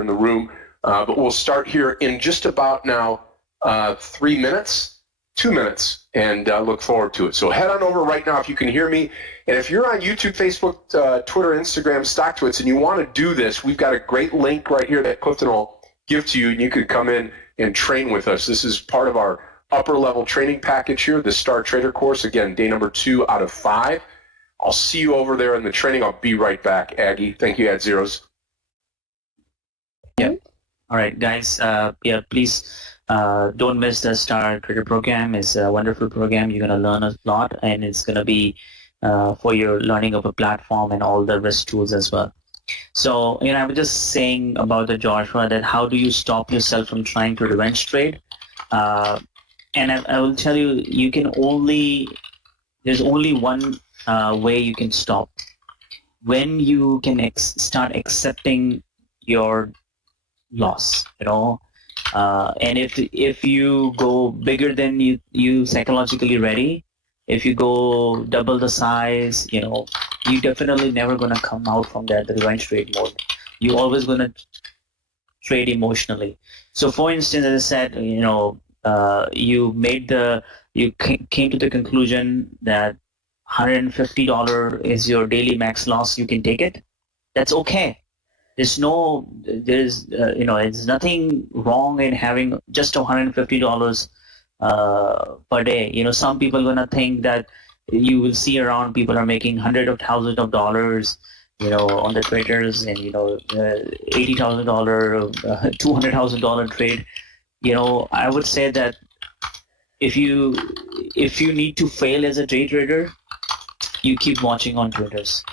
in the room. But we'll start here in just about now 3 minutes, 2 minutes, and look forward to it. So head on over right now if you can hear me. And if you're on YouTube, Facebook, Twitter, Instagram, StockTwits, and you want to do this, we've got a great link right here that Clifton will give to you, and you can come in and train with us. This is part of our upper-level training package here, the Star Trader course. Again, day number 2 out of 5. I'll see you over there in the training. I'll be right back, Aggie. Thank you, AdZeros. Yeah. All right, guys. Please don't miss the Star Trader program. It's a wonderful program. You're going to learn a lot, and it's going to be for your learning of a platform and all the risk tools as well. So, I was just saying about the Joshua that how do you stop yourself from trying to revenge trade? And I will tell you, there's only one way you can stop. When you can start accepting your loss, and if you go bigger than you psychologically ready, if you go double the size, you definitely never gonna come out from that the revenge trade mode. You always gonna trade emotionally. So, for instance, as I said, you came to the conclusion that $150 is your daily max loss. You can take it. That's okay. There's nothing wrong in having just $150 per day. Some people are gonna think that you will see around people are making hundreds of thousands of dollars, on the traders, and $80,000, $200,000 trade. I would say that if you need to fail as a day trader, you keep watching on Twitters.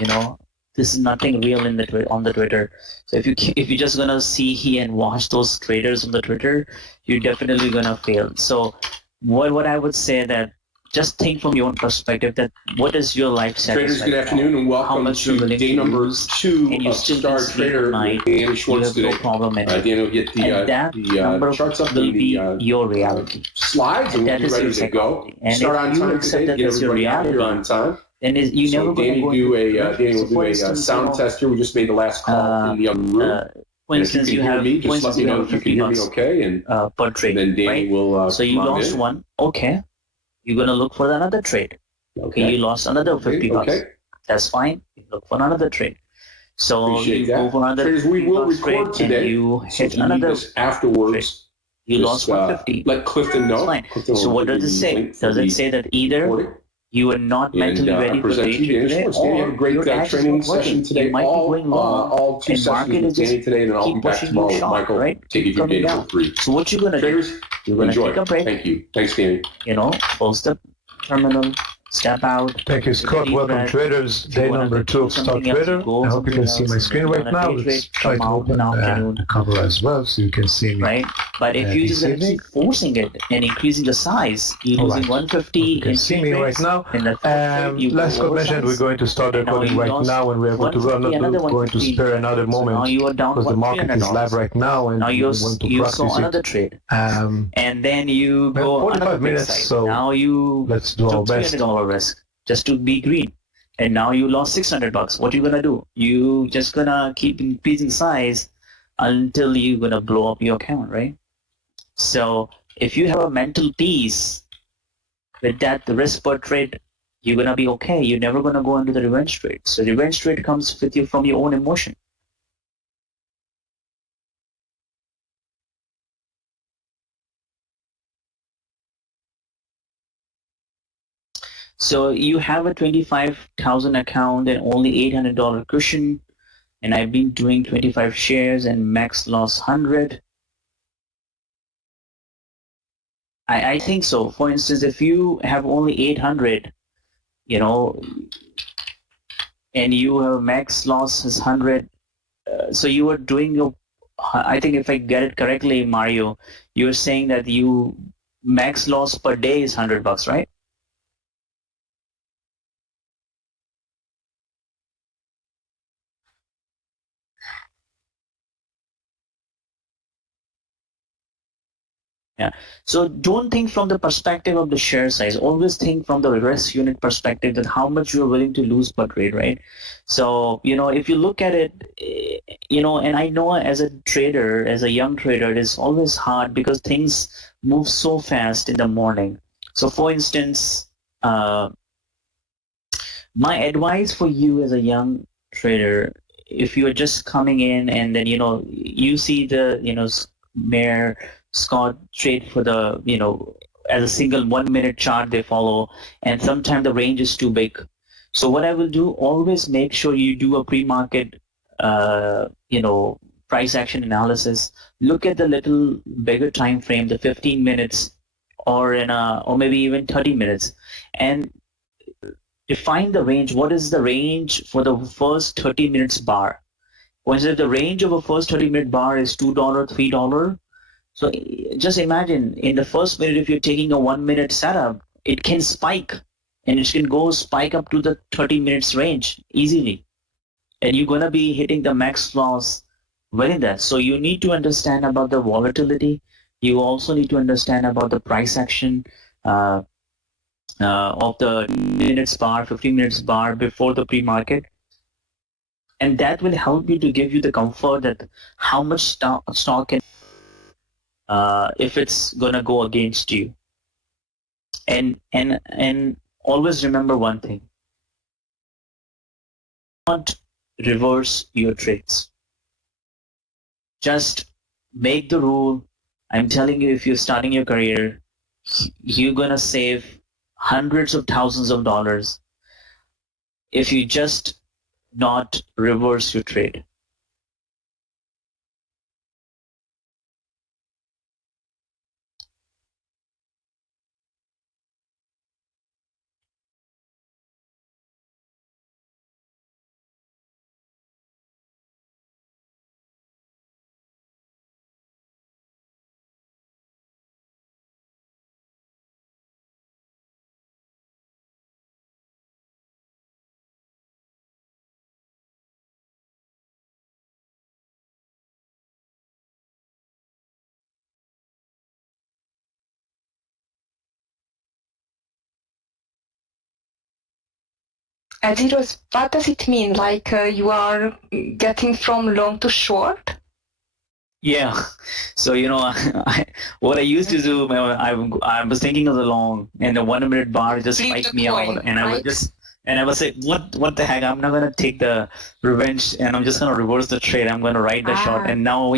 This is nothing real on the Twitter. So if you're just gonna see and watch those traders on the Twitter, you're definitely gonna fail. So what I would say that just think from your own perspective that what is your life Traders, good afternoon and welcome to day number 2 of Star Trader with Danny Schwartz today. No problem in Dan will get the charts up will and be the your reality. slides, and we'll be ready to go. And start on time today, get everybody out here on time. And you never Danny will do a sound test here. We just made the last call in the other room. For instance, if you can hear me, just let me know if you can hear me okay, and per trade, then Danny will so you lost one. Okay. You're going to look for another trade. Okay, you lost another $50. Okay. That's fine. You look for another trade. So Appreciate you that. go for another Traders, we will record trade today, and you hit another afterwards. Trade. You lost 150. Let Clifton know. Fine. So what does it say? Does it say that either you are not mentally ready for day trade today, or you have a great training session today? All 2 sessions with Danny today, and then I'll be back tomorrow with Michael. Right? Take you through day number 3. So what you're gonna do? You're gonna enjoy. take a break. Thank you. Thanks, Danny. Post the terminal, step out. Thank you, Scott. Welcome, traders. Day number 2 of Star Trader. I hope you can see my screen right now. Let's try to open the cover as well so you can see me. Right? But if you just keep forcing it and increasing the size, you're losing 150. You can see me right now. Last Scott mentioned we're going to start recording right now, and we're going to run. Not going to spare another moment because the market is live right now, and you want to practice another trade. And then you go 45 minutes. So now you let's do our best. $300 risk just to be green, and now you lost $600. What are you gonna do? You just gonna keep increasing size until you're gonna blow up your account, right? So if you have a mental peace with that, the risk per trade, you're gonna be okay. You're never gonna go into the revenge trade. So revenge trade comes with you from your own emotion. So you have a 25,000 account and only $800 cushion, and I've been doing 25 shares and max loss 100. I think so. For instance, if you have only 800, and you have max loss is 100, so you are doing your. I think if I get it correctly, Mario, you're saying that you max loss per day is $100, right? Yeah. So don't think from the perspective of the share size. Always think from the risk unit perspective, that how much you're willing to lose per trade, right? So, if you look at it, and I know as a trader, as a young trader, it is always hard because things move so fast in the morning. So for instance, my advice for you as a young trader, if you're just coming in and then, you see the, Mayor Scott trade for the, as a single 1 minute chart they follow, and sometimes the range is too big. So what I will do, always make sure you do a pre-market, price action analysis. Look at the little bigger time frame, the 15 minutes, or maybe even 30 minutes, and define the range. What is the range for the first 30 minutes bar? Once if the range of a first 30-minute bar is $2, $3, so just imagine in the first minute, if you're taking a 1 minute setup, it can spike, and it can spike up to the 30 minutes range easily, and you're gonna be hitting the max loss within that. So you need to understand about the volatility. You also need to understand about the price action of the minutes bar, 15 minutes bar before the pre-market. And that will help you to give you the comfort that how much stock can, if it's gonna go against you. And always remember one thing: don't reverse your trades. Just make the rule. I'm telling you, if you're starting your career, you're gonna save hundreds of thousands of dollars if you just not reverse your trade. Adiros, what does it mean? Like you are getting from long to short? Yeah. So, what I used to do, I was thinking of the long, and the 1 minute bar just spiked me out, and I would say, what the heck? I'm not gonna take the revenge, and I'm just gonna reverse the trade. I'm gonna ride the shot, and now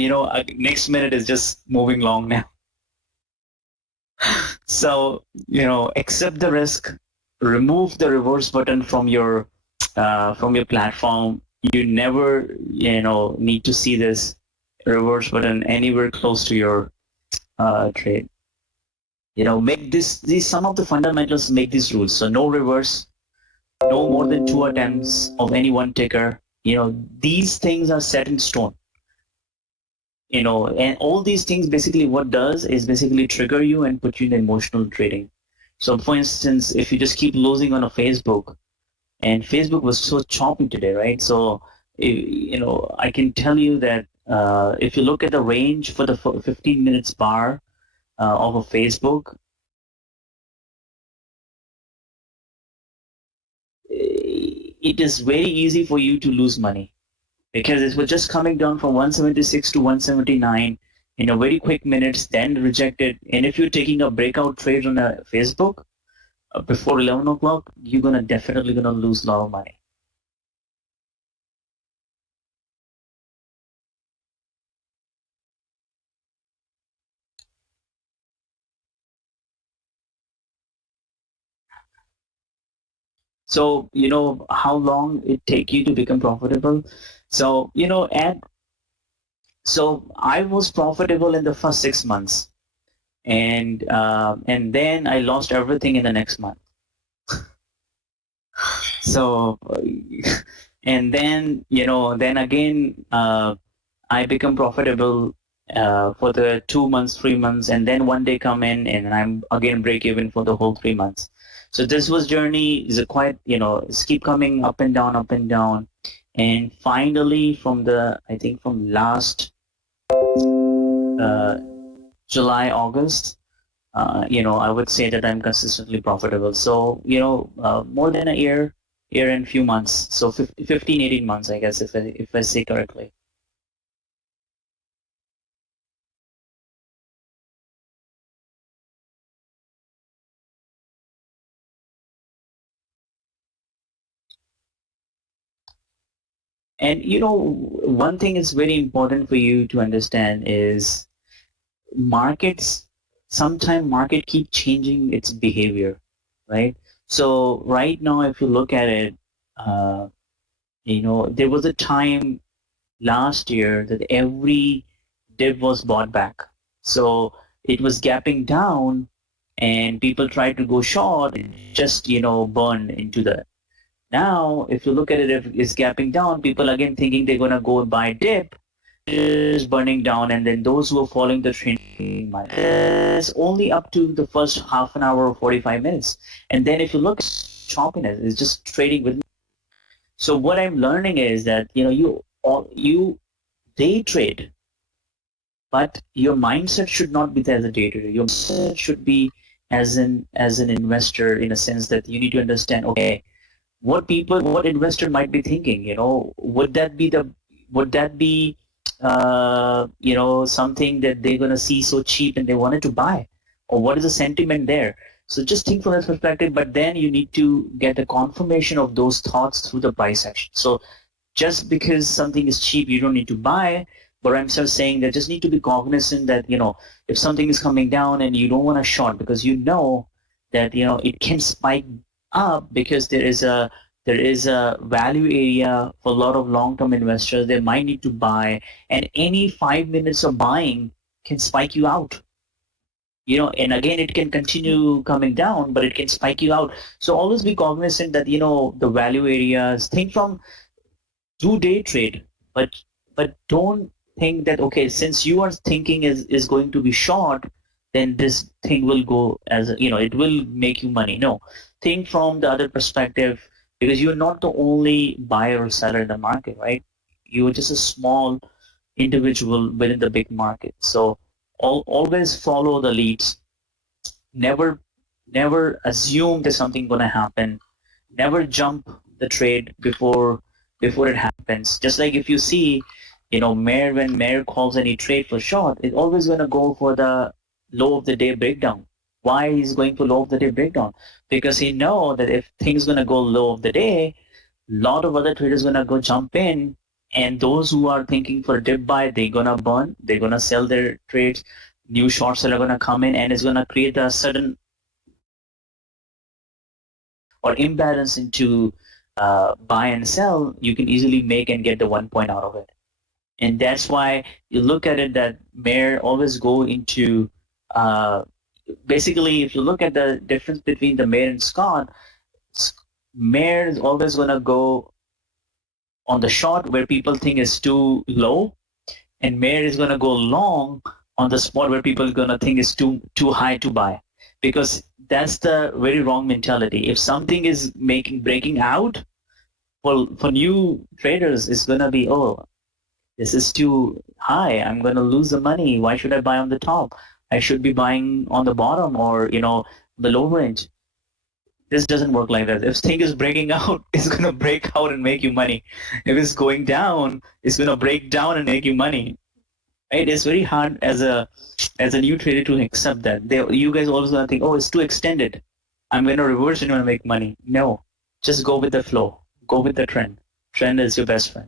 next minute is just moving long now. So accept the risk, remove the reverse button from your platform. You never need to see this reverse button anywhere close to your trade. Make these some of the fundamentals, make these rules. So no reverse, no more than 2 attempts of any one ticker. These things are set in stone. And all these things basically what does is basically trigger you and put you in emotional trading. So for instance, if you just keep losing on a Facebook, and Facebook was so choppy today, right? So, I can tell you that if you look at the range for the 15 minutes bar of a Facebook, it is very easy for you to lose money because it was just coming down from 176 to 179 in a very quick minutes, then rejected. And if you're taking a breakout trade on a Facebook before 11 o'clock, you're definitely gonna lose a lot of money. So, how long it take you to become profitable? So, so I was profitable in the first 6 months, and then I lost everything in the next month. So, and then, then again, I become profitable for the 2 months, 3 months, and then one day come in and I'm again break even for the whole 3 months. So this was journey is a quite, it's keep coming up and down. And finally from last July, August, I would say that I'm consistently profitable. So, more than a year and few months. So 15, 18 months, I guess, if I say correctly. And, one thing is very important for you to understand is sometimes market keep changing its behavior, right? So right now, if you look at it, there was a time last year that every dip was bought back. So it was gapping down and people tried to go short and just, burn into the. Now, if you look at it, if it's gapping down, people again thinking they're going to go buy dip, is burning down, and then those who are following the trend, it's only up to the first half an hour or 45 minutes. And then if you look at choppiness, it's just trading with. So what I'm learning is that, you day trade, but your mindset should not be as a day trader. Your mindset should be as an investor, in a sense that you need to understand, okay, what investor might be thinking, would that be something that they're going to see so cheap and they wanted to buy, or what is the sentiment there? So just think from that perspective, but then you need to get a confirmation of those thoughts through the price action. So just because something is cheap, you don't need to buy, but I'm still saying that just need to be cognizant that, if something is coming down and you don't want to short because that, it can spike up because there is a value area for a lot of long-term investors. They might need to buy, and any 5 minutes of buying can spike you out. And again, it can continue coming down, but it can spike you out. So always be cognizant that, the value areas, do day trade, but don't think that, okay, since you are thinking is going to be short, then this thing will go as, it will make you money. No. Think from the other perspective, because you're not the only buyer or seller in the market, right? You're just a small individual within the big market. So always follow the leads. Never assume that something's going to happen. Never jump the trade before it happens. Just like if you see, when Mayer calls any trade for short, it's always going to go for the low of the day breakdown. Why he's going for low of the day breakdown? Because he knows that if things going to go low of the day, a lot of other traders going to go jump in, and those who are thinking for a dip buy, they're going to burn, they're going to sell their trades, new shorts are going to come in, and it's going to create a sudden or imbalance into buy and sell. You can easily make and get the 1 point out of it. And that's why you look at it that Mayer always go into basically, if you look at the difference between the Mayer and Scott, Mayer is always going to go on the short where people think is too low, and Mayer is going to go long on the spot where people are going to think is too high to buy, because that's the very wrong mentality. If something is breaking out, well, for new traders, it's going to be, oh, this is too high. I'm going to lose the money. Why should I buy on the top? I should be buying on the bottom or, the low range. This doesn't work like that. If thing is breaking out, it's going to break out and make you money. If it's going down, it's going to break down and make you money. Right? It's very hard as a new trader to accept that. You guys always going to think, oh, it's too extended. I'm going to reverse and I'm going to make money. No, just go with the flow. Go with the trend. Trend is your best friend.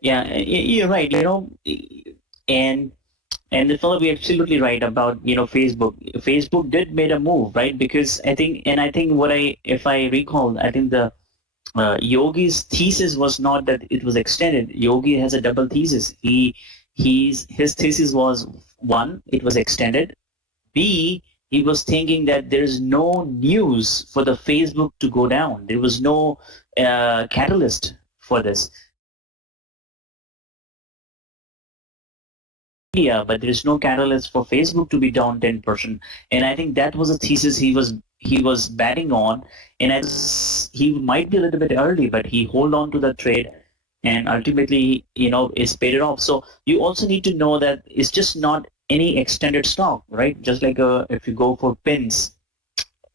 Yeah, you're right. And the fellow, be absolutely right about Facebook. Facebook did made a move, right? Because I think if I recall, I think the Yogi's thesis was not that it was extended. Yogi has a double thesis. His thesis was, one, it was extended. B, he was thinking that there's no news for the Facebook to go down. There was no catalyst for this. Yeah, but there's no catalyst for Facebook to be down 10%. And I think that was a thesis he was betting on. And he might be a little bit early, but he hold on to the trade, and ultimately, it's paid it off. So you also need to know that it's just not any extended stock, right? Just like if you go for pins,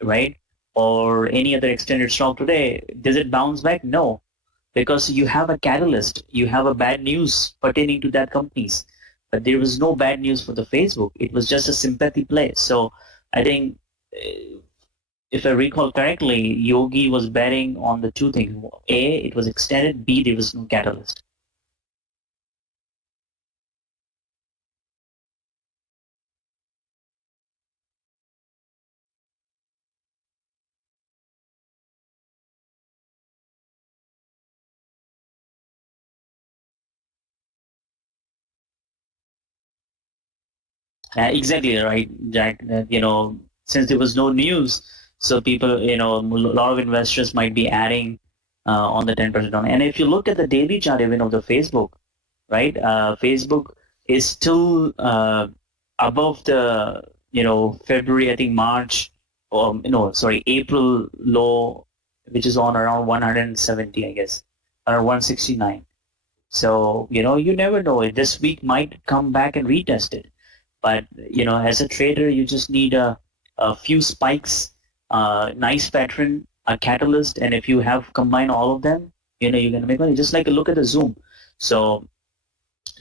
right, or any other extended stock today, does it bounce back? No, because you have a catalyst, you have a bad news pertaining to that companies. But there was no bad news for the Facebook. It was just a sympathy play. So I think, if I recall correctly, Yogi was betting on the two things. A, it was extended. B, there was no catalyst. Exactly right, Jack. Since there was no news, so people, a lot of investors might be adding on the 10% on. And if you look at the daily chart even of the Facebook, right, Facebook is still above the February, I think March, or April low, which is on around 170, I guess, or 169. So you never know. This week might come back and retest it. But as a trader, you just need a few spikes, nice pattern, a catalyst, and if you have combined all of them, you're going to make money. Just like a look at the Zoom. So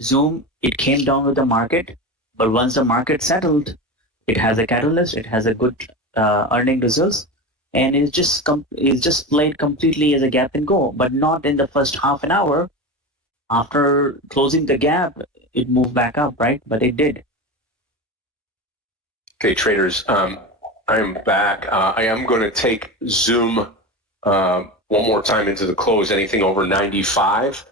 Zoom, it came down with the market, but once the market settled, it has a catalyst, it has a good earning results, and it's just played completely as a gap and go, but not in the first half an hour. After closing the gap, it moved back up, right? But it did. Okay, traders, I am back. I am going to take Zoom one more time into the close, anything over 95.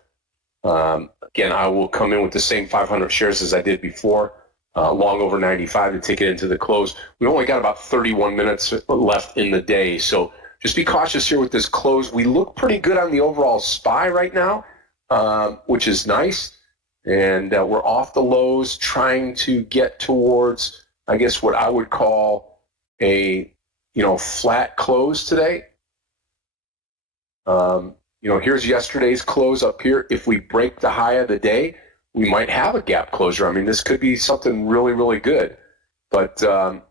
Again, I will come in with the same 500 shares as I did before, long over 95 to take it into the close. We only got about 31 minutes left in the day, so just be cautious here with this close. We look pretty good on the overall SPY right now, which is nice, and we're off the lows, trying to get towards, I guess, what I would call a flat close today. Here's yesterday's close up here. If we break the high of the day, we might have a gap closure. I mean, this could be something really, really good. But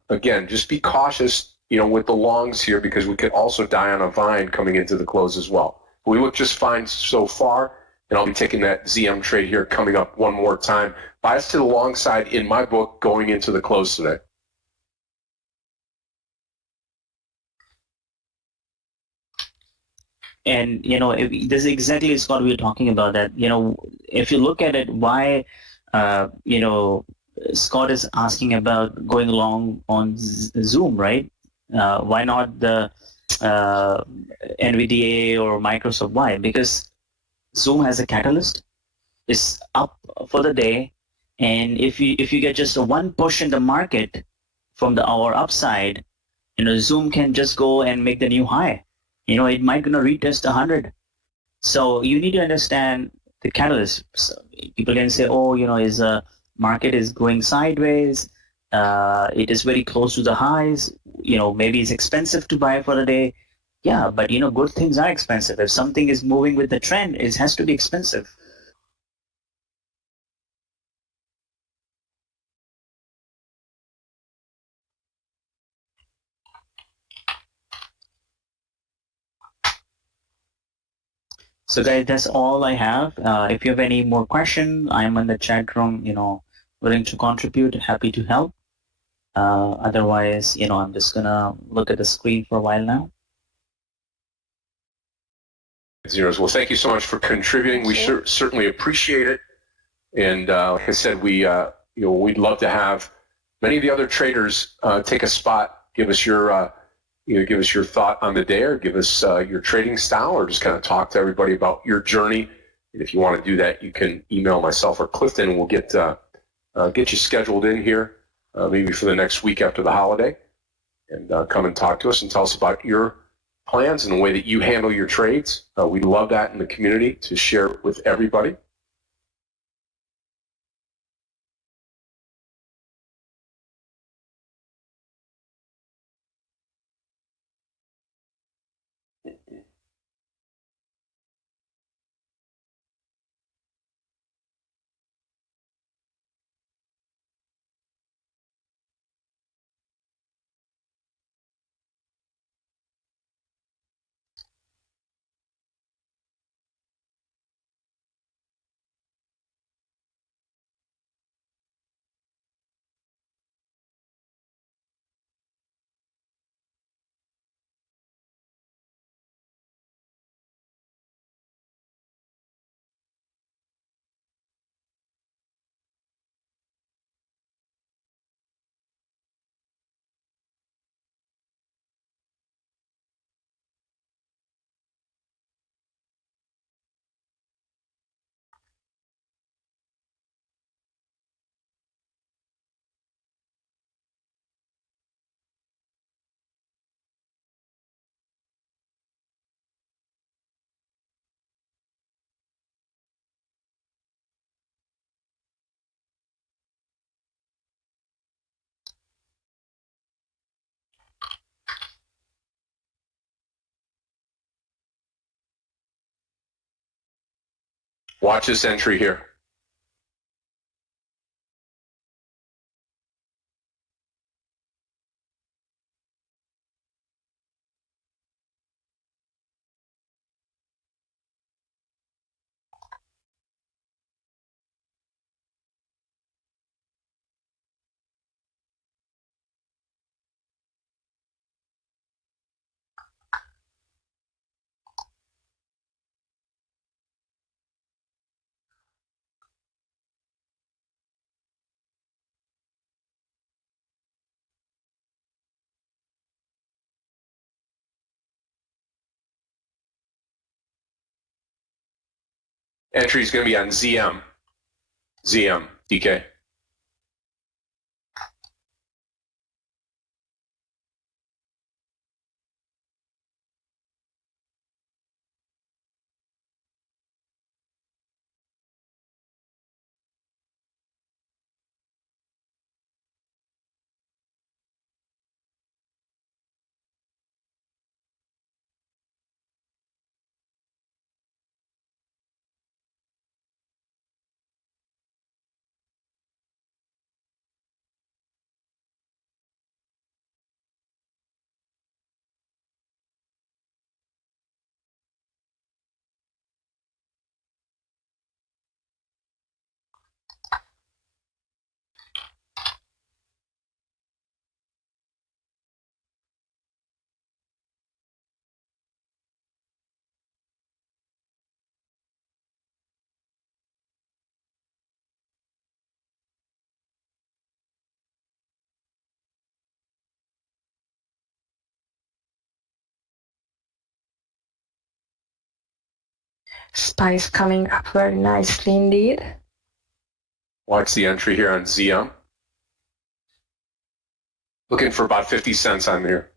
again, just be cautious, with the longs here, because we could also die on a vine coming into the close as well. We look just fine so far, and I'll be taking that ZM trade here coming up one more time. Bias to the long side in my book going into the close today. And this is exactly, Scott, we were talking about that. If you look at it, why Scott is asking about going along on Zoom, right? Why not the NVDA or Microsoft? Why? Because Zoom has a catalyst. It's up for the day, and if you get just a one push in the market from our upside, Zoom can just go and make the new high. It might gonna retest 100. So you need to understand the catalyst. So people can say, is market is going sideways. It is very close to the highs. Maybe it's expensive to buy for the day. Yeah, but good things are expensive. If something is moving with the trend, it has to be expensive. So guys, that's all I have. If you have any more questions, I'm in the chat room, willing to contribute, happy to help. Otherwise, I'm just gonna look at the screen for a while now. Zeros. Well, thank you so much for contributing. We certainly appreciate it. And like I said, we'd love to have many of the other traders take a spot, give us your thought on the day, or give us your trading style, or just kind of talk to everybody about your journey. And if you want to do that, you can email myself or Clifton, and we'll get you scheduled in here, maybe for the next week after the holiday. and come and talk to us and tell us about your plans and the way that you handle your trades. We love that in the community to share it with everybody. Watch this entry here. Entry is going to be on ZM. ZM, DK. Spice coming up very nicely indeed. Watch the entry here on ZM. Looking for about 50 cents on there.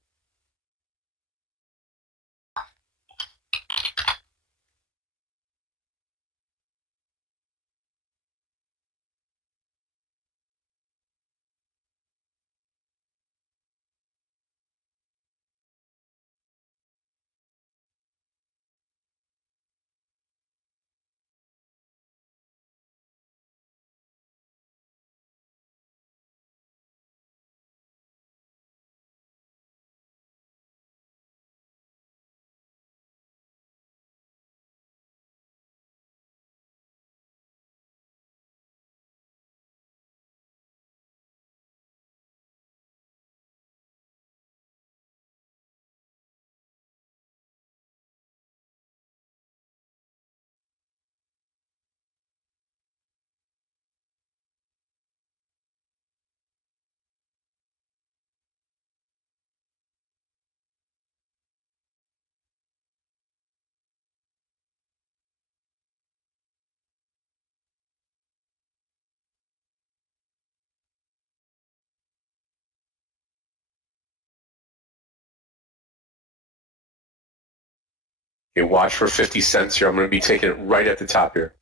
Okay, watch for 50 cents here. I'm going to be taking it right at the top here.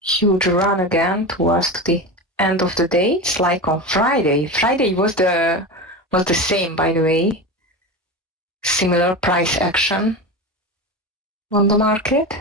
Huge run again towards the end of the day. It's like on Friday. Friday was the same, by the way. Similar price action on the market.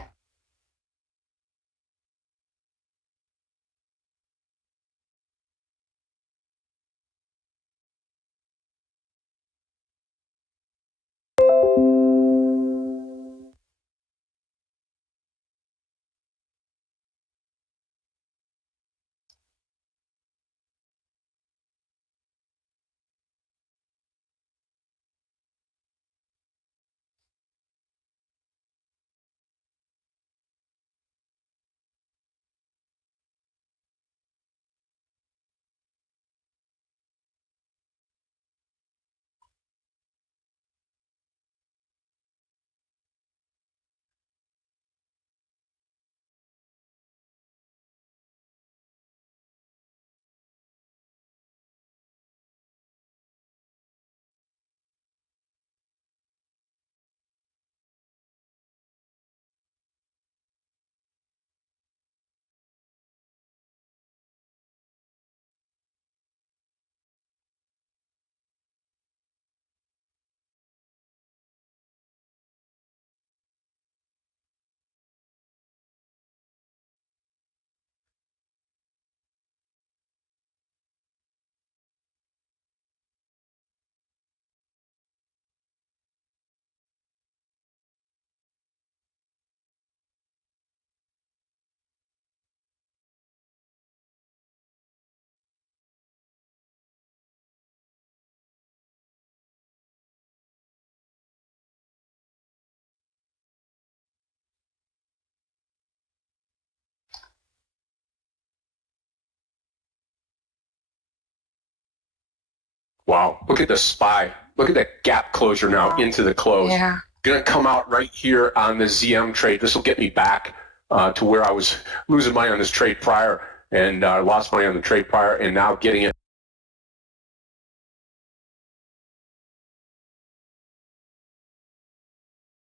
Wow, look at the SPY. Look at that gap closure now into the close. Yeah. Going to come out right here on the ZM trade. This will get me back to where I was losing money on this trade prior, and I lost money on the trade prior, and now getting it.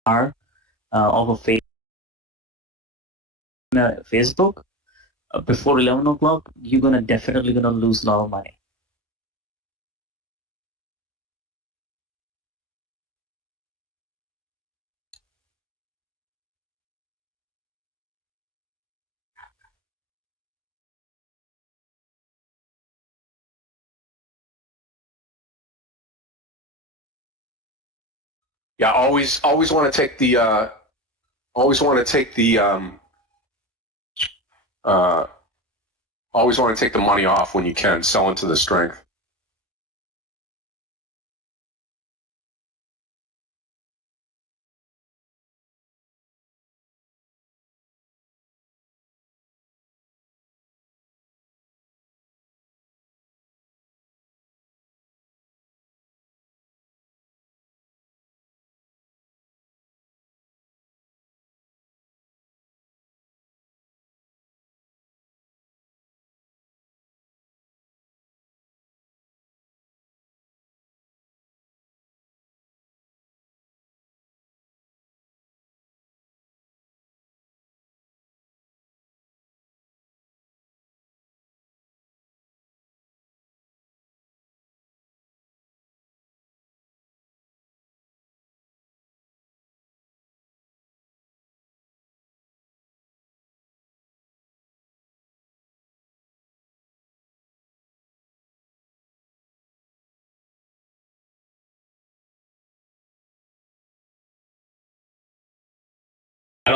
Of a Facebook before 11 o'clock, you're definitely gonna lose a lot of money. Yeah, always want to take the always want to take the always want to take the money off when you can, sell into the strength.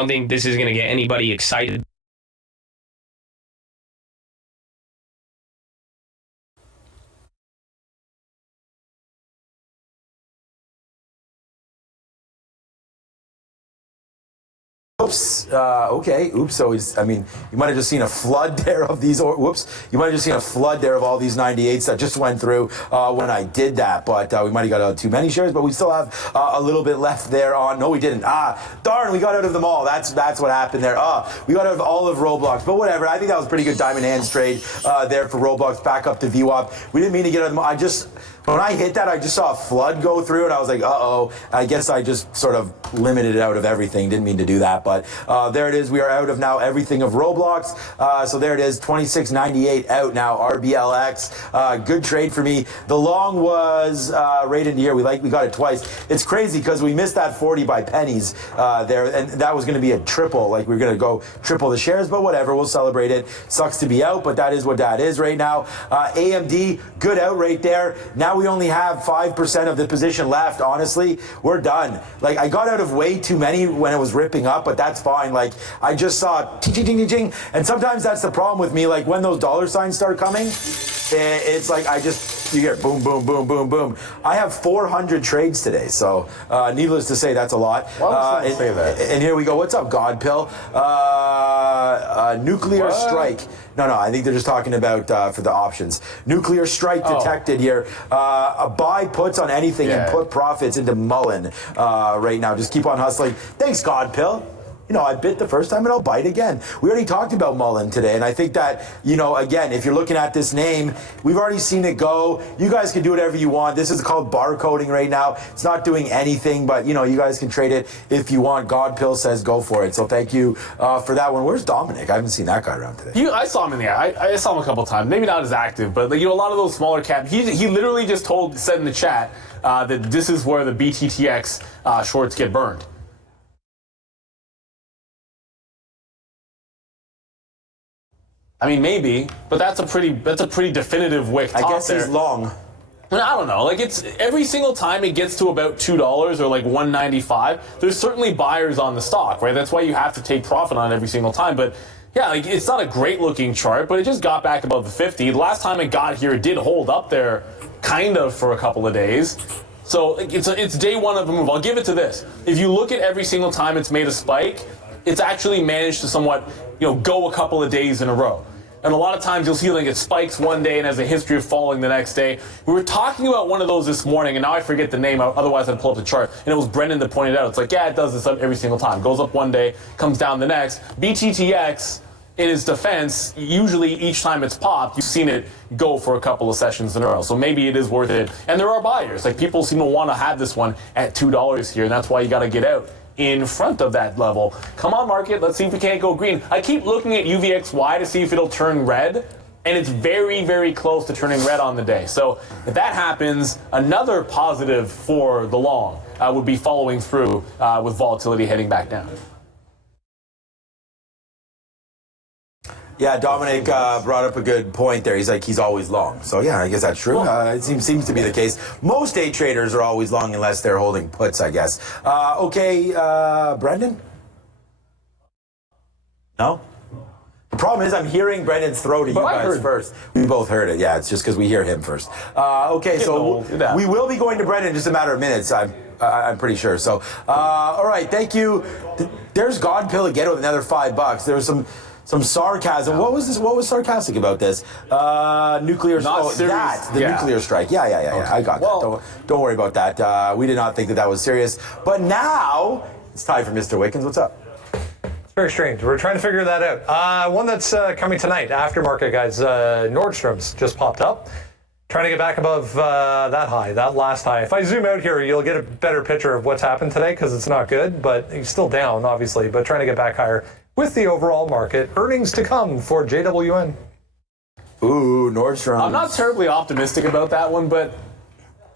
don't think this is going to get anybody excited. Oops. Okay. Oops. So you might have just seen a flood there of these. Whoops. You might have just seen a flood there of all these 98s that just went through when I did that. But we might have got out of too many shares. But we still have a little bit left there on. No, we didn't. Darn. We got out of them all. That's what happened there. We got out of all of Roblox. But whatever. I think that was a pretty good diamond hands trade there for Roblox. Back up to VWAP. We didn't mean to get out of them. When I hit that, I just saw a flood go through, and I was like, uh-oh. I guess I just sort of limited it out of everything. Didn't mean to do that, but there it is. We are out of now everything of Roblox. So there it is, 26.98 out now, RBLX. Good trade for me. The long was right into here. We got it twice. It's crazy because we missed that 40 by pennies there, and that was going to be a triple. Like, we were going to go triple the shares, but whatever. We'll celebrate it. Sucks to be out, but that is what that is right now. AMD, good out right there. Now we only have 5% of the position left. Honestly, we're done. Like, I got out of way too many when it was ripping up, but that's fine. Like, I just saw ting, and sometimes that's the problem with me. Like, when those dollar signs start coming, it's like you hear boom, boom, boom, boom, boom. I have 400 trades today, so needless to say, that's a lot. Why would say that? And here we go. What's up, Godpill? Nuclear strike. No, I think they're just talking about for the options. Nuclear strike detected here. A buy puts on anything and put profits into Mullen right now. Just keep on hustling. Thanks, Godpill. I bit the first time and I'll bite again. We already talked about Mullen today, and I think that, again, if you're looking at this name, we've already seen it go. You guys can do whatever you want. This is called barcoding right now. It's not doing anything, but, you guys can trade it if you want. Godpill says go for it. So thank you for that one. Where's Dominic? I haven't seen that guy around today. I saw him in the I saw him a couple times. Maybe not as active, but a lot of those smaller cap. He literally just said in the chat that this is where the BTTX shorts get burned. I mean, maybe, but that's a pretty definitive wick top. I guess he's long. I don't know. Like, it's every single time it gets to about $2 or like $1.95, there's certainly buyers on the stock, right? That's why you have to take profit on it every single time. But yeah, like, it's not a great looking chart, but it just got back above the 50. The last time it got here, it did hold up there kind of for a couple of days. So it's day one of a move. I'll give it to this. If you look at every single time it's made a spike, it's actually managed to somewhat, go a couple of days in a row. And a lot of times you'll see like it spikes one day and has a history of falling the next day. We were talking about one of those this morning, and now I forget the name, otherwise I'd pull up the chart. And it was Brendan that pointed out. It's like, yeah, it does this every single time. Goes up one day, comes down the next. BTTX, in its defense, usually each time it's popped, you've seen it go for a couple of sessions in a row. So maybe it is worth it. And there are buyers. Like, people seem to want to have this one at $2 here, and that's why you got to get out in front of that level. Come on, market, let's see if we can't go green. I keep looking at UVXY to see if it'll turn red, and it's very, very close to turning red on the day. So if that happens, another positive for the long would be following through with volatility heading back down. Yeah, Dominic brought up a good point there. He's like, he's always long. So yeah, I guess that's true. It seems to be the case. Most day traders are always long unless they're holding puts, I guess. Okay, Brendan? No? The problem is I'm hearing Brendan's throw to you guys first. We both heard it. Yeah, it's just because we hear him first. Okay, so we will be going to Brendan in just a matter of minutes. I'm pretty sure. So, all right, thank you. There's Godpill again with another $5. There was some sarcasm. What was this? What was sarcastic about this? Nuclear strike. Nuclear strike. Yeah. Okay. I got that. Don't worry about that. We did not think that was serious. But now it's time for Mr. Wickens. What's up? It's very strange. We're trying to figure that out. One that's coming tonight, aftermarket, guys. Nordstrom's just popped up. Trying to get back above that high, that last high. If I zoom out here, you'll get a better picture of what's happened today because it's not good, but he's still down, obviously, but trying to get back higher with the overall market. Earnings to come for JWN. Ooh, Nordstrom. I'm not terribly optimistic about that one, but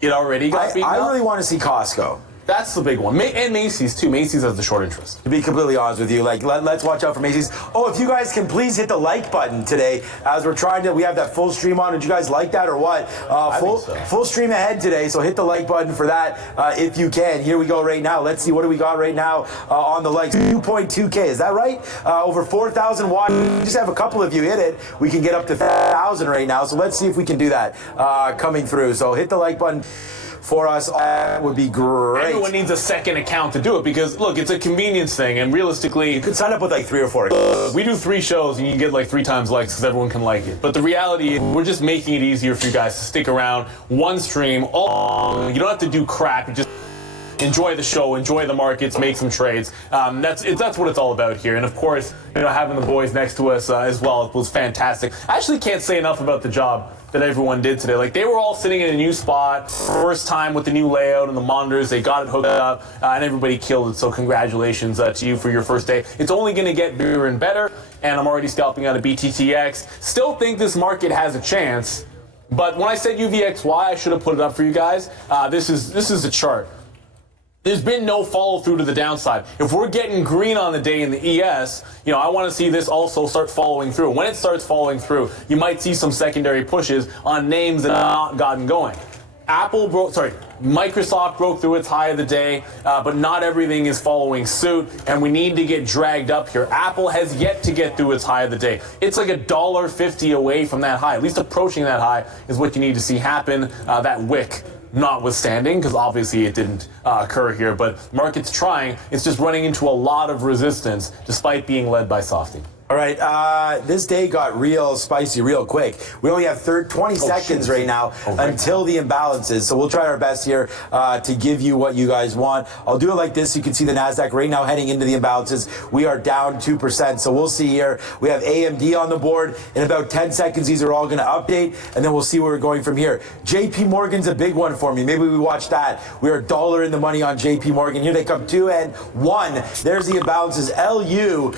it already got beaten up. I really want to see Costco. That's the big one. And Macy's too. Macy's has the short interest. To be completely honest with you, like let's watch out for Macy's. Oh, if you guys can please hit the like button today as we're trying to. We have that full stream on. Did you guys like that or what? Full stream ahead today. So hit the like button for that if you can. Here we go right now. Let's see what do we got right now on the likes. 2.2K. Is that right? Over 4,000 watts. We just have a couple of you hit it. We can get up to 1,000 right now. So let's see if we can do that coming through. So hit the like button for us. That would be great. Everyone needs a second account to do it because, look, it's a convenience thing, and realistically, you could sign up with like 3 or 4 accounts. We do 3 shows, and you get like 3 times likes because everyone can like it. But the reality is, we're just making it easier for you guys to stick around. One stream, all you don't have to do crap. You just enjoy the show, enjoy the markets, make some trades. That's what it's all about here. And of course, having the boys next to us as well was fantastic. I actually can't say enough about the job that everyone did today. Like, they were all sitting in a new spot, first time with the new layout and the monitors. They got it hooked up, and everybody killed it. So congratulations to you for your first day. It's only going to get bigger and better, and I'm already scalping out of BTTX. Still think this market has a chance, but when I said UVXY, I should have put it up for you guys. This is a chart. There's been no follow through to the downside. If we're getting green on the day in the ES, I want to see this also start following through. When it starts following through, you might see some secondary pushes on names that have not gotten going. Microsoft broke through its high of the day, but not everything is following suit, and we need to get dragged up here. Apple has yet to get through its high of the day. It's like $1.50 away from that high. At least approaching that high is what you need to see happen. That wick notwithstanding, because obviously it didn't occur here, but market's trying. It's just running into a lot of resistance despite being led by Softy. All right, this day got real spicy real quick. We only have 20 seconds right now until the imbalances, so we'll try our best here to give you what you guys want. I'll do it like this. You can see the NASDAQ right now heading into the imbalances. We are down 2%, so we'll see here. We have AMD on the board. In about 10 seconds, these are all going to update, and then we'll see where we're going from here. JP Morgan's a big one for me. Maybe we watch that. We are $1 in the money on JP Morgan. Here they come, 2 and 1. There's the imbalances. LU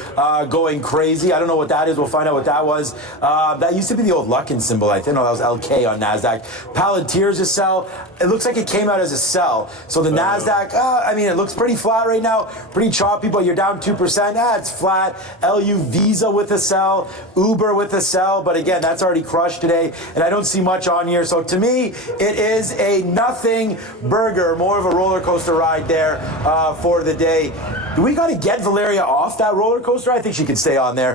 going crazy. I don't know what that is. We'll find out what that was. That used to be the old Luckin symbol. I think that was LK on NASDAQ. Palantir's a sell. It looks like it came out as a sell. So the NASDAQ, it looks pretty flat right now. Pretty choppy, but you're down 2%. It's flat. LU Visa with a sell. Uber with a sell. But again, that's already crushed today. And I don't see much on here. So to me, it is a nothing burger. More of a roller coaster ride there for the day. Do we got to get Valeria off that roller coaster? I think she could stay on there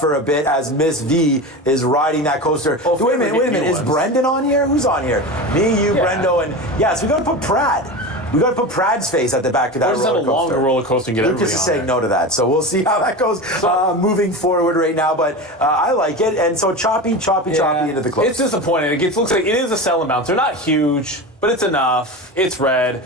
for a bit as Miss V is riding that coaster. Wait a minute. Is Brendan on here? Who's on here? Me, you, Brendo, and yes, we got to put Prad. We got to put Prad's face at the back of that roller coaster. Have a longer roller coaster and get everybody on. Lucas is saying no to that, so we'll see how that goes moving forward right now. But I like it, and so choppy into the close. It's disappointing. It looks like it is a sell and bounce. They're not huge, but it's enough. It's red.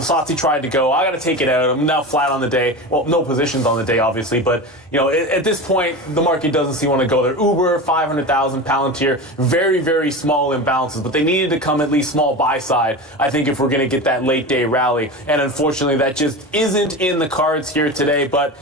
Softy tried to go. I got to take it out. I'm now flat on the day. Well, no positions on the day, obviously, but at this point, the market doesn't seem to want to go there. Uber, 500,000. Palantir, very, very small imbalances, but they needed to come at least small buy side, I think, if we're going to get that late day rally. And unfortunately, that just isn't in the cards here today. But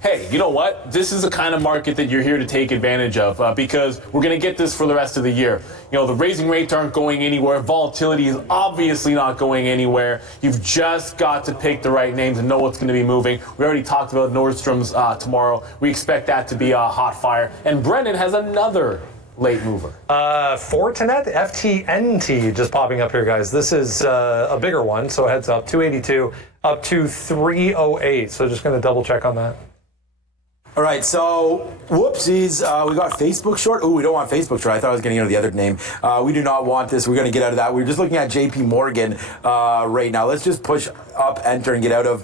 hey, you know what? This is the kind of market that you're here to take advantage of because we're going to get this for the rest of the year. The raising rates aren't going anywhere. Volatility is obviously not going anywhere. You've just got to pick the right names and know what's going to be moving. We already talked about Nordstrom's tomorrow. We expect that to be a hot fire. And Brendan has another late mover. Fortinet, FTNT, just popping up here, guys. This is a bigger one, so heads up. 282 up to 308. So just going to double check on that. All right, so whoopsies. We got Facebook short. Oh, we don't want Facebook short. I thought I was getting out of the other name. We do not want this. We're going to get out of that. We're just looking at JP Morgan right now. Let's just push up, enter, and get out of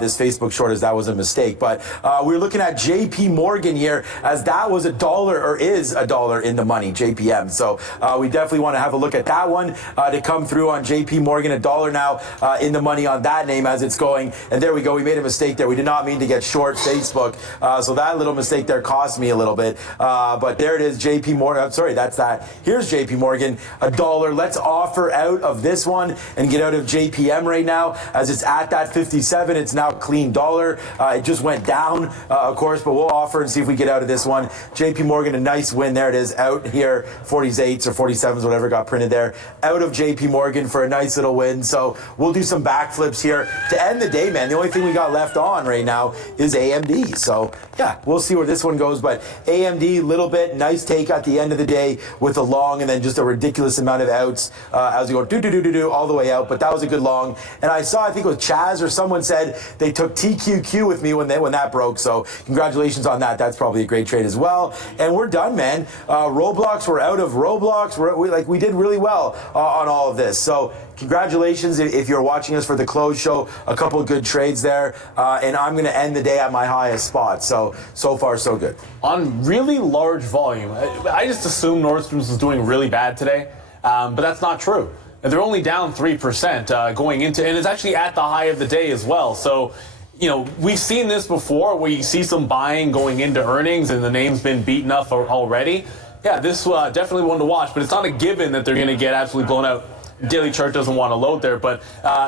this Facebook short as that was a mistake. But we're looking at JP Morgan here as that was $1 or is $1 in the money, JPM. So we definitely want to have a look at that one to come through on JP Morgan. $1 now in the money on that name as it's going. And there we go. We made a mistake there. We did not mean to get short Facebook. So So that little mistake there cost me a little bit. But there it is, JP Morgan. I'm sorry, that's that. Here's JP Morgan, $1. Let's offer out of this one and get out of JPM right now, as it's at that 57. It's now clean dollar. It just went down, of course, but we'll offer and see if we get out of this one. JP Morgan, a nice win. There it is, out here, 48s or 47s, whatever got printed there, out of JP Morgan for a nice little win. So we'll do some backflips here to end the day, man. The only thing we got left on right now is AMD. So yeah, we'll see where this one goes. But AMD, little bit, nice take at the end of the day with a long, and then just a ridiculous amount of outs as we go all the way out. But that was a good long. And I saw, I think it was Chaz or someone said they took TQQ with me when that broke. So congratulations on that. That's probably a great trade as well. And we're done, man. Roblox, we're out of Roblox. We did really well on all of this. So congratulations if you're watching us for the close show. A couple of good trades there. And I'm going to end the day at my highest spot. So far, so good. On really large volume, I just assumed Nordstrom's was doing really bad today, but that's not true. They're only down 3% going into, and it's actually at the high of the day as well. So, you know, we've seen this before where you see some buying going into earnings and the name's been beaten up already. Yeah, this definitely one to watch, but it's not a given that they're going to get absolutely blown out. Daily chart doesn't want to load there, but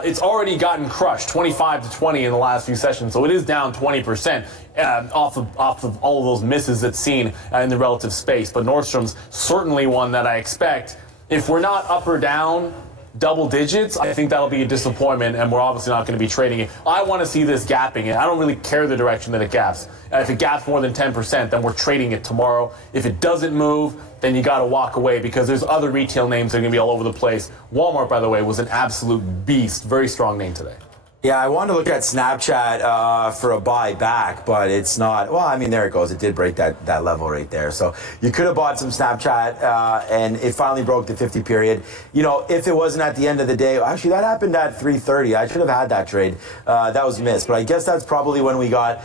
it's already gotten crushed 25-20 in the last few sessions, so it is down 20% off of all of those misses it's seen in the relative space. But Nordstrom's certainly one that I expect, if we're not up or down double digits, I think that'll be a disappointment, and we're obviously not going to be trading it. I want to see this gapping, and I don't really care the direction that it gaps. If it gaps more than 10%, then we're trading it tomorrow. If it doesn't move, then you got to walk away, because there's other retail names that are going to be all over the place. Walmart, by the way, was an absolute beast. Very strong name today. Yeah, I wanted to look at Snapchat for a buy back, but it's not. Well, I mean, there it goes. It did break that level right there. So you could have bought some Snapchat, and it finally broke the 50 period. You know, if it wasn't at the end of the day, actually that happened at 3:30. I should have had that trade. That was missed, but I guess that's probably when we got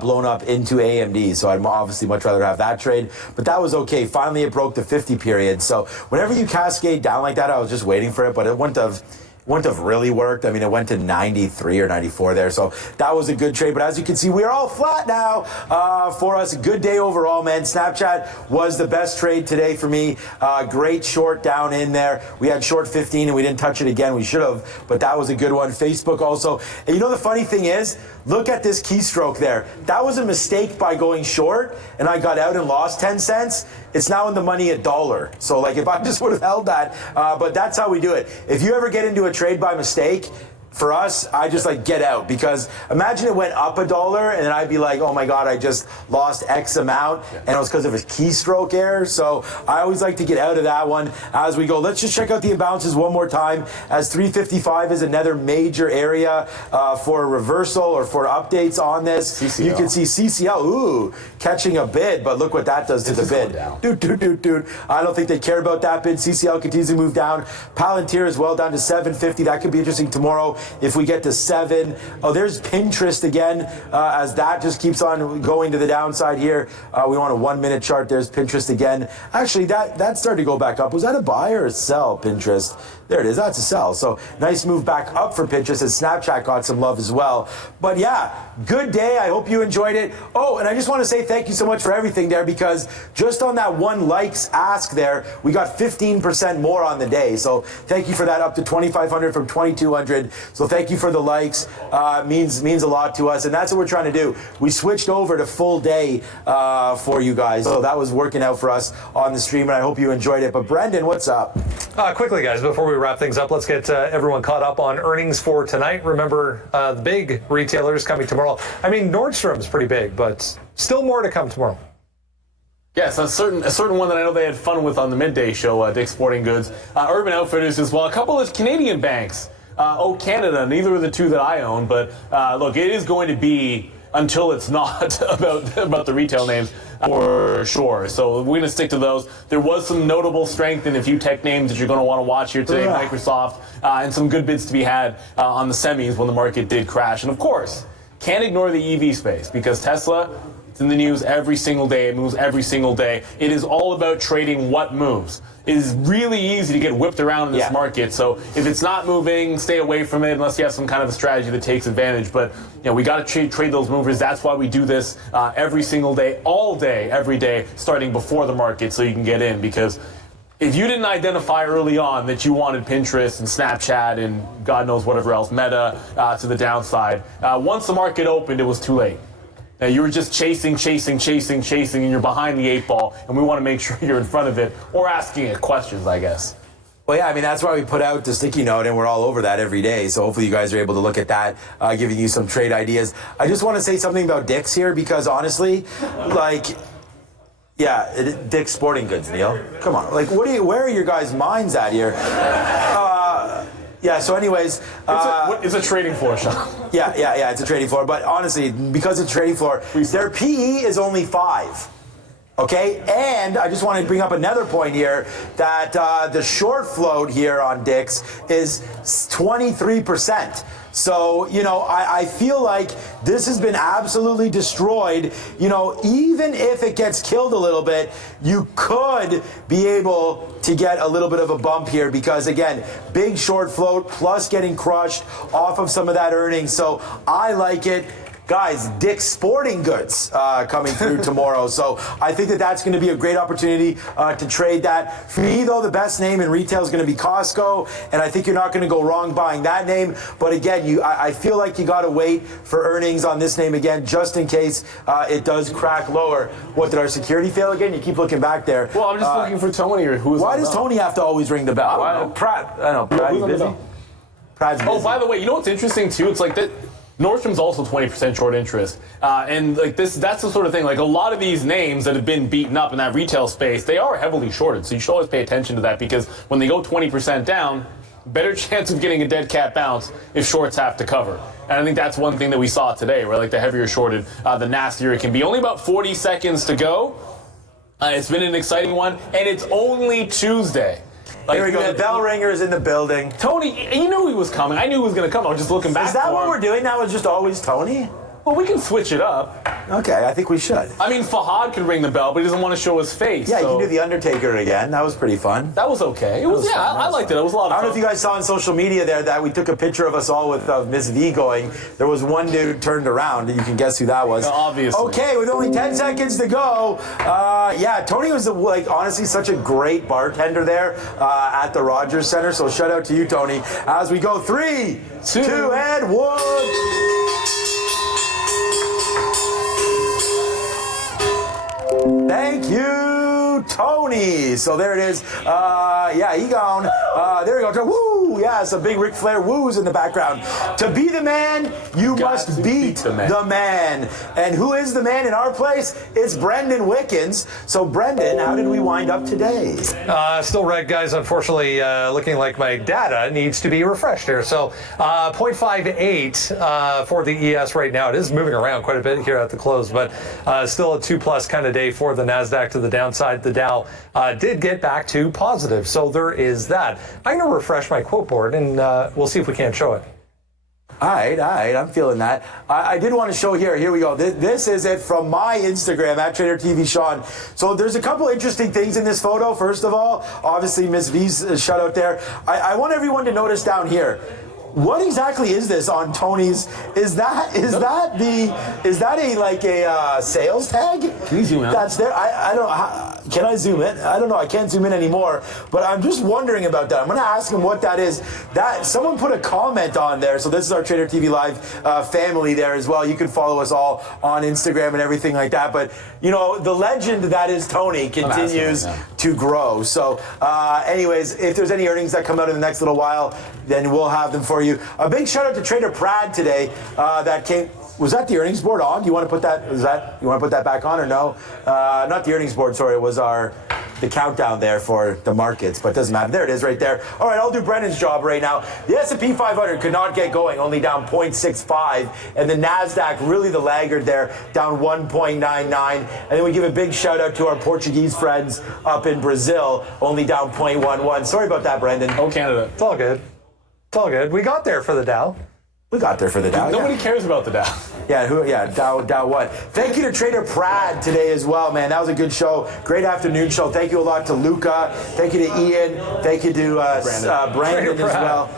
blown up into AMD. So I'd obviously much rather have that trade, but that was okay. Finally, it broke the 50 period. So whenever you cascade down like that, I was just waiting for it, but it wouldn't have really worked. I mean, it went to 93 or 94 there, so that was a good trade. But as you can see, we are all flat now for us. A good day overall, man. Snapchat was the best trade today for me. Great short down in there. We had short 15 and we didn't touch it again. We should have, but that was a good one. Facebook also. And you know the funny thing is, look at this keystroke there. That was a mistake by going short, and I got out and lost 10 cents. It's now in the money $1. So like if I just would have held that, but that's how we do it. If you ever get into a trade by mistake, for us, I just like get out, because imagine it went up $1 and then I'd be like, oh my God, I just lost X amount, and it was because of his keystroke error. So I always like to get out of that one as we go. Let's just check out the imbalances one more time, as 355 is another major area for a reversal or for updates on this. CCL. You can see CCL, catching a bid, but look what that does to the bid. Dude. I don't think they care about that bid. CCL continues to move down. Palantir as well, down to 750. That could be interesting tomorrow if we get to 7. Oh, there's Pinterest again, as that just keeps on going to the downside here. We want a 1 minute chart. There's Pinterest again. Actually, that started to go back up. Was that a buy or a sell, Pinterest? There it is. That's a sell. So nice move back up for Pinterest, as Snapchat got some love as well. But yeah, good day. I hope you enjoyed it. Oh, and I just want to say thank you so much for everything there, because just on that one likes ask there, we got 15% more on the day. So thank you for that, up to 2,500 from 2,200. So thank you for the likes. Means a lot to us, and that's what we're trying to do. We switched over to full day for you guys, so that was working out for us on the stream, and I hope you enjoyed it. But Brendan, what's up? Quickly, guys, before we wrap things up, let's get everyone caught up on earnings for tonight. Remember, the big retailers coming tomorrow. I mean, Nordstrom's pretty big, but still more to come tomorrow. Yes, a certain one that I know they had fun with on the midday show, Dick's Sporting Goods. Urban Outfitters as well. A couple of Canadian banks. Canada, neither of the two that I own, but look, it is going to be, until it's not, about the retail names for sure. So we're going to stick to those. There was some notable strength in a few tech names that you're going to want to watch here today, Microsoft, and some good bids to be had on the semis when the market did crash. And of course, can't ignore the EV space, because Tesla, It's in the news every single day. It moves every single day. It is all about trading what moves. It is really easy to get whipped around in this market. So if it's not moving, stay away from it unless you have some kind of a strategy that takes advantage. But we got to trade those movers. That's why we do this every single day, all day, every day, starting before the market, so you can get in. Because if you didn't identify early on that you wanted Pinterest and Snapchat and God knows whatever else, Meta, to the downside, once the market opened, it was too late. Now, you were just chasing, and you're behind the 8 ball, and we want to make sure you're in front of it, or asking it questions, I guess. Well, yeah, I mean, that's why we put out the sticky note, and we're all over that every day. So hopefully you guys are able to look at that, giving you some trade ideas. I just want to say something about Dick's here, because honestly, Dick's Sporting Goods, Neil. Come on. Where are your guys' minds at here? So anyways... it's a trading floor, Sean. Yeah, it's a trading floor. But honestly, because it's a trading floor, their PE is only 5. Okay? And I just want to bring up another point here, that the short float here on Dick's is 23%. So, I feel like this has been absolutely destroyed. Even if it gets killed a little bit, you could be able to get a little bit of a bump here because, again, big short float plus getting crushed off of some of that earnings. So I like it. Guys, Dick's Sporting Goods coming through tomorrow. So I think that's going to be a great opportunity to trade that. For me, though, the best name in retail is going to be Costco, and I think you're not going to go wrong buying that name. But again, I feel like you got to wait for earnings on this name again, just in case it does crack lower. What, did our security fail again? You keep looking back there. Well, I'm just looking for Tony, or who's. Why does Tony have to always ring the bell? I don't know. Pratt, you busy? Pratt's busy. Oh, by the way, you know what's interesting too? It's like that. Nordstrom's also 20% short interest. And that's the sort of thing, a lot of these names that have been beaten up in that retail space, they are heavily shorted. So you should always pay attention to that, because when they go 20% down, better chance of getting a dead cat bounce if shorts have to cover. And I think that's one thing that we saw today, where the heavier shorted, the nastier it can be. Only about 40 seconds to go. It's been an exciting one, and it's only Tuesday. Here we go. The bell ringer is in the building. Tony, you knew he was coming. I knew he was going to come. I was just looking back. Is that what we're doing now? Is just always Tony? Well, we can switch it up. Okay, I think we should. I mean, Fahad could ring the bell, but he doesn't want to show his face. Yeah, you can do The Undertaker again. That was pretty fun. That was okay. It was fun. I liked it. It was a lot of fun. I don't know if you guys saw on social media there that we took a picture of us all with Miss V going. There was one dude turned around, and you can guess who that was. Obviously. Okay, with only 10 seconds to go. Tony was honestly such a great bartender there at the Rogers Center. So shout out to you, Tony. As we go, 3, 2, and 1. Thank you, Tony. So there it is. He gone. There we go. Woo! Yeah, some big Ric Flair woos in the background. To be the man, you must beat the man. And who is the man in our place? It's Brendan Wickens. So, Brendan, how did we wind up today? Still red, guys. Unfortunately, looking like my data needs to be refreshed here. So, 0.58 for the ES right now. It is moving around quite a bit here at the close, but still a 2+ kind of day for the NASDAQ to the downside. The Dow did get back to positive. So there is that. I'm going to refresh my quote board, and we'll see if we can't show it. All right, I'm feeling that. I did want to show here. Here we go. This is it from my Instagram, @TraderTVSean. So there's a couple interesting things in this photo. First of all, obviously Miss V's shut out there. I want everyone to notice down here. What exactly is this on Tony's? Is that a sales tag? Can you zoom out? That's there. I don't. Can I zoom in? I don't know. I can't zoom in anymore. But I'm just wondering about that. I'm going to ask him what that is. That someone put a comment on there. So this is our Trader TV Live family there as well. You can follow us all on Instagram and everything like that. But the legend that is Tony continues to grow. So, anyways, if there's any earnings that come out in the next little while, then we'll have them for you. A big shout out to Trader Prad today. That came. Was that the earnings board on? Do you want to put that? You want to put that back on or no? Not the earnings board. Sorry, it was the countdown there for the markets, but it doesn't matter. There it is, right there. All right, I'll do Brendan's job right now. The S&P 500 could not get going, only down 0.65, and the Nasdaq, really the laggard there, down 1.99. And then we give a big shout out to our Portuguese friends up in Brazil, only down 0.11. Sorry about that, Brendan. Oh, Canada. It's all good. It's all good. We got there for the Dow. We got there for the Dow. Nobody cares about the Dow. Dow what? Thank you to Trader Prad today as well, man. That was a good show. Great afternoon show. Thank you a lot to Luca. Thank you to Ian. Thank you to Brandon as well.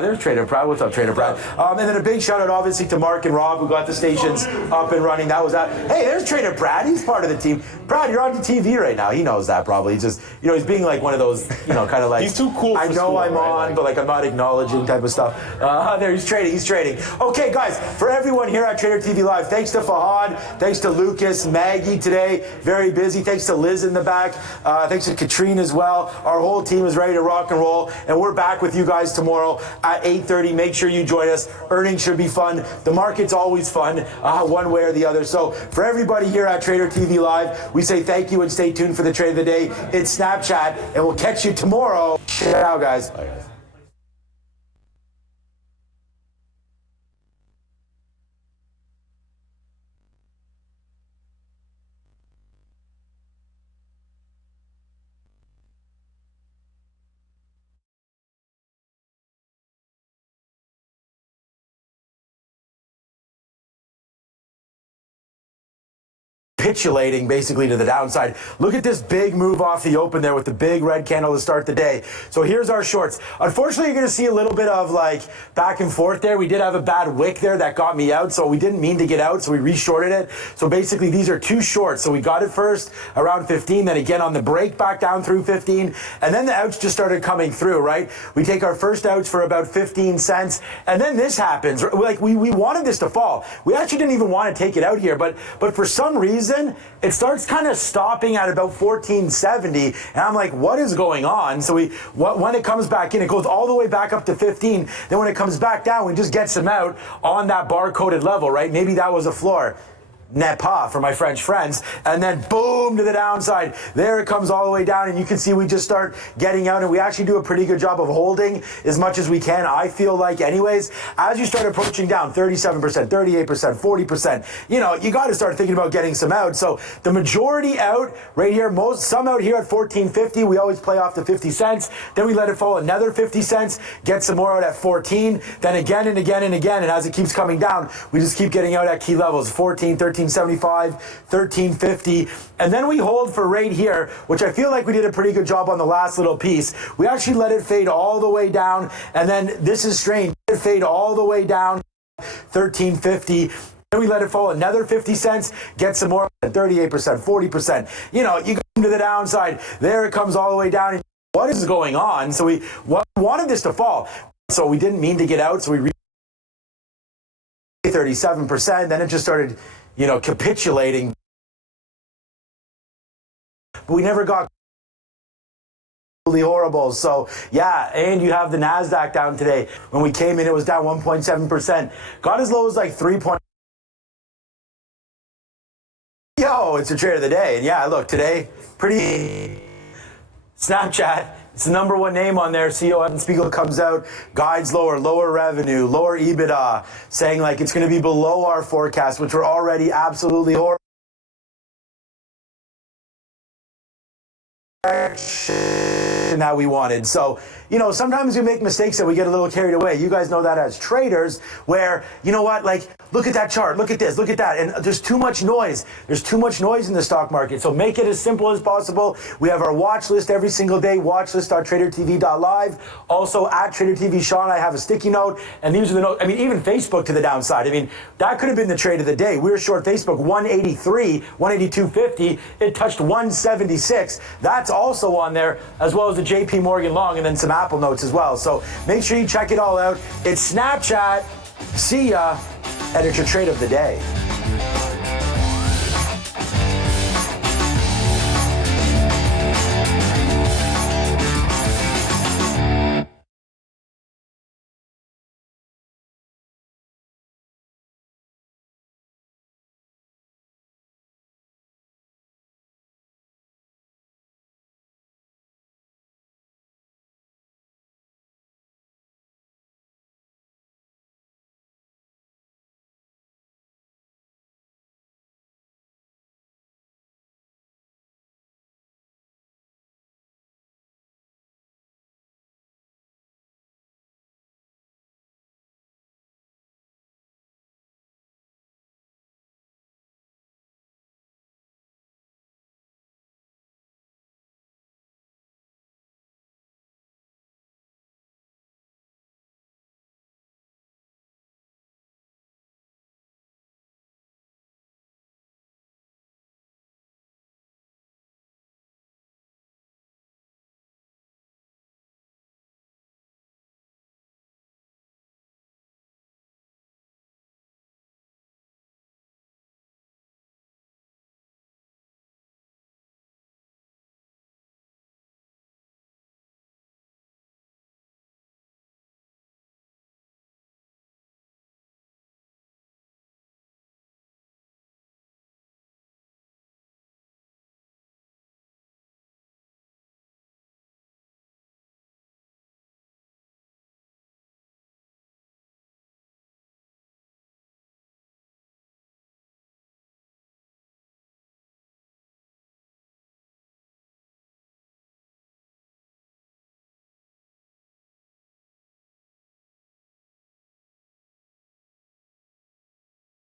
There's Trader Prad. What's up, Trader Prad? And then a big shout out, obviously, to Mark and Rob, who got the stations up and running. That was that. Hey, there's Trader Prad. He's part of the team. Prad, you're on the TV right now. He knows that probably. He's just, he's being like one of those, kind of like. He's too cool for I know school, I'm right? on, but like I'm not acknowledging type of stuff. There, he's trading. Okay, guys, for everyone here at Trader TV Live, thanks to Fahad, thanks to Lucas, Maggie today, very busy. Thanks to Liz in the back. Thanks to Katrine as well. Our whole team is ready to rock and roll, and we're back with you guys tomorrow at 8:30. Make sure you join us. Earnings should be fun. The market's always fun, one way or the other. So for everybody here at Trader TV Live, we say thank you and stay tuned for the trade of the day. It's Snapchat, and we'll catch you tomorrow. Ciao, guys. Bye, guys. Capitulating basically to the downside. Look at this big move off the open there with the big red candle to start the day. So here's our shorts. Unfortunately, you're going to see a little bit of like back and forth there. We did have a bad wick there that got me out, so we didn't mean to get out, so we re-shorted it. So basically these are two shorts. So we got it first around 15, then again on the break back down through 15, and then the outs just started coming through, right? We take our first outs for about 15 cents, and then this happens. Like we wanted this to fall. We actually didn't even want to take it out here, but for some reason, it starts kind of stopping at about 1470, and I'm like, what is going on? So when it comes back in, it goes all the way back up to 15. Then when it comes back down, we just get some out on that bar-coded level, right? Maybe that was a floor. N'est pas for my French friends, and then boom to the downside. There it comes all the way down, and you can see we just start getting out, and we actually do a pretty good job of holding as much as we can, I feel like anyways. As you start approaching down 37%, 38%, 40%, you got to start thinking about getting some out. So the majority out right here, some out here at 14.50. We always play off the 50 cents. Then we let it fall another 50 cents, get some more out at 14, then again and again and again, and as it keeps coming down, we just keep getting out at key levels, 14, 13, 13.75, 13.50, and then we hold for right here, which I feel like we did a pretty good job on the last little piece. We actually let it fade all the way down, and then this is strange. Let it fade all the way down, 13.50. Then we let it fall another 50 cents, get some more, 38%, 40%. You come to the downside. There it comes all the way down. What is going on? So we wanted this to fall, so we didn't mean to get out. So we 37%. Then it just started, capitulating. But we never got horrible. So yeah, and you have the NASDAQ down today. When we came in, it was down 1.7%. Got as low as like 3. Yo, it's a trade of the day. And yeah, look, today, pretty Snapchat. It's the number one name on there. CEO Evan Spiegel comes out, guides lower revenue, lower EBITDA, saying like it's going to be below our forecast, which were already absolutely horrible. That we wanted. So, sometimes we make mistakes and we get a little carried away. You guys know that as traders, where, like, look at that chart, look at this, look at that. And there's too much noise. There's too much noise in the stock market. So make it as simple as possible. We have our watch list every single day, watchlist.tradertv.live. Also at Trader TV Sean, I have a sticky note. And these are the notes. Even Facebook to the downside. That could have been the trade of the day. We were short Facebook 183, 182.50. It touched 176. That's also on there, as well as the JP Morgan long, and then some Apple notes as well. So make sure you check it all out. It's Snapchat. See ya, and it's your trade of the day.